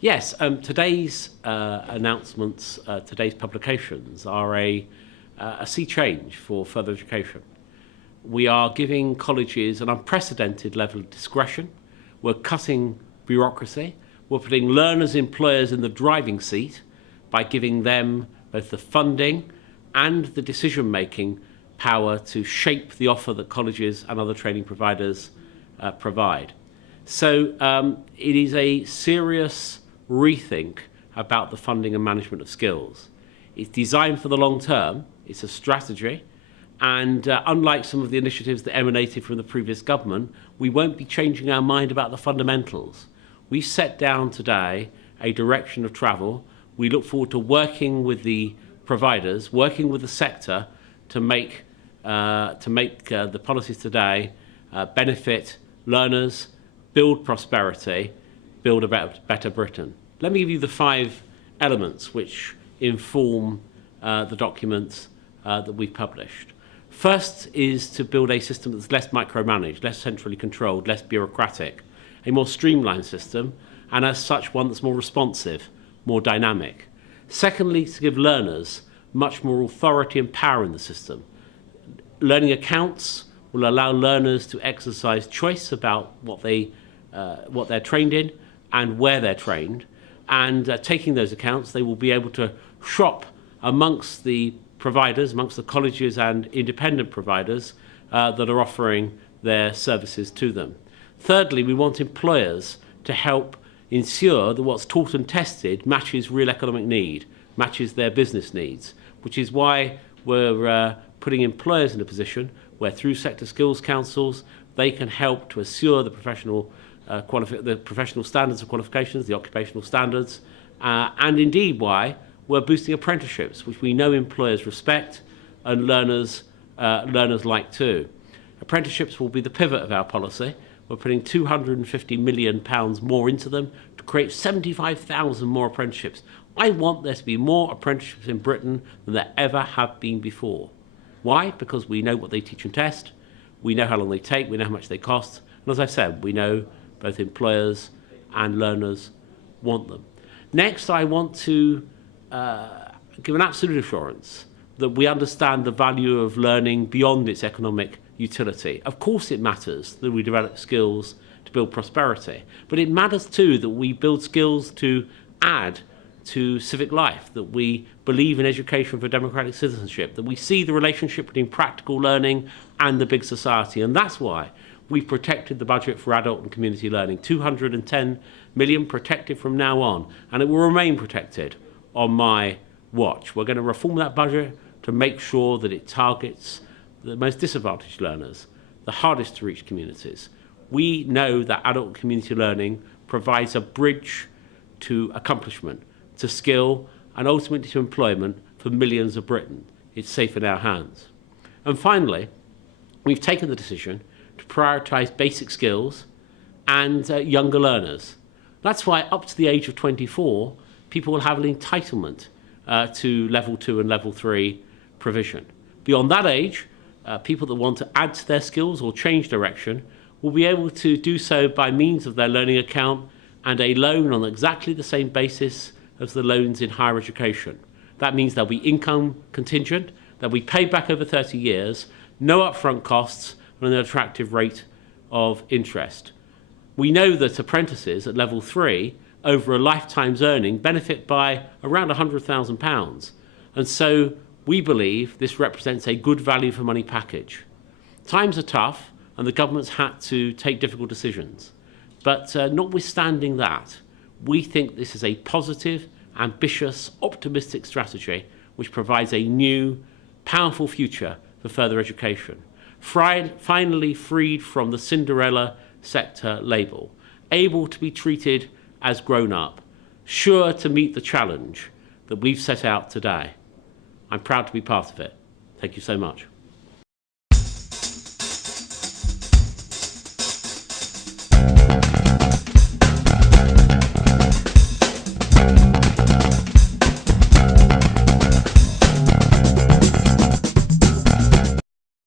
Yes, today's announcements, today's publications are a sea change for further education. We are giving colleges an unprecedented level of discretion. We're cutting bureaucracy. We're putting learners, employers in the driving seat by giving them both the funding and the decision-making power to shape the offer that colleges and other training providers provide. So it is a serious rethink about the funding and management of skills. It's designed for the long term. It's a strategy. And unlike some of the initiatives that emanated from the previous government, we won't be changing our mind about the fundamentals. We've set down today a direction of travel. We look forward to working with the providers, working with the sector to make the policies today benefit learners, build prosperity, build a better Britain. Let me give you the 5 elements which inform the documents that we've published. First is to build a system that's less micromanaged, less centrally controlled, less bureaucratic, a more streamlined system, and as such one that's more responsive, more dynamic. Secondly, to give learners much more authority and power in the system. Learning accounts will allow learners to exercise choice about what they're trained in and where they're trained. And taking those accounts, they will be able to shop amongst the providers, amongst the colleges and independent providers that are offering their services to them. Thirdly, we want employers to help ensure that what's taught and tested matches real economic need, matches their business needs, which is why we're putting employers in a position where through sector skills councils, they can help to assure the professional standards of qualifications, the occupational standards, and indeed why we're boosting apprenticeships, which we know employers respect and learners like too. Apprenticeships will be the pivot of our policy. We're putting £250 million more into them to create 75,000 more apprenticeships. I want there to be more apprenticeships in Britain than there ever have been before. Why? Because we know what they teach and test, we know how long they take, we know how much they cost, and as I've said, we know both employers and learners want them. Next, I want to give an absolute assurance that we understand the value of learning beyond its economic utility. Of course it matters that we develop skills to build prosperity, but it matters too that we build skills to add to civic life, that we believe in education for democratic citizenship, that we see the relationship between practical learning and the big society. And that's why we've protected the budget for adult and community learning, 210 million protected from now on, and it will remain protected on my watch. We're going to reform that budget to make sure that it targets the most disadvantaged learners, the hardest to reach communities. We know that adult community learning provides a bridge to accomplishment, to skill, and ultimately to employment for millions of Britain. It's safe in our hands. And finally, we've taken the decision to prioritise basic skills and younger learners. That's why up to the age of 24, people will have an entitlement to level 2 and level 3 provision. Beyond that age, people that want to add to their skills or change direction will be able to do so by means of their learning account and a loan on exactly the same basis as the loans in higher education. That means there'll be income contingent, they'll be paid back over 30 years, no upfront costs, and an attractive rate of interest. We know that apprentices at level 3, over a lifetime's earning, benefit by around £100,000. And so we believe this represents a good value for money package. Times are tough, and the government's had to take difficult decisions. But notwithstanding that, we think this is a positive, ambitious, optimistic strategy which provides a new, powerful future for further education. Finally freed from the Cinderella sector label, able to be treated as grown up, sure to meet the challenge that we've set out today. I'm proud to be part of it. Thank you so much.